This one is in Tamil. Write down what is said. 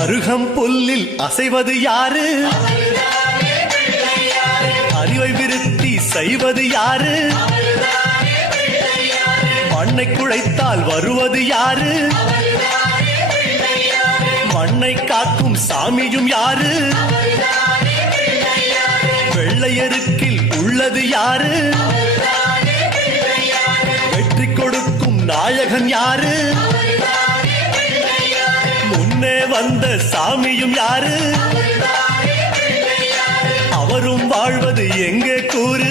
அருகம் புல்லில் அசைவது யாரு? அறிவை விருத்தி செய்வது யாரு? மண்ணை குழைத்தால் வருவது யாரு? மண்ணை காக்கும் சாமியும் யாரு? வெள்ளையருக்கில் உள்ளது யாரு? வெற்றி கொடுக்கும் நாயகன் யாரு? முன்னே வந்த சாமியும் யாரு? அவரும் வாழ்வது எங்கே கூறு?